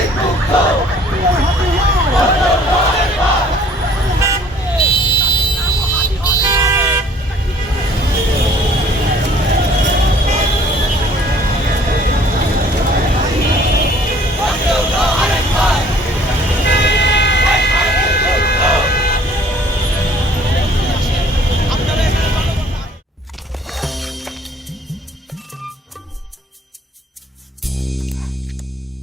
Break, go!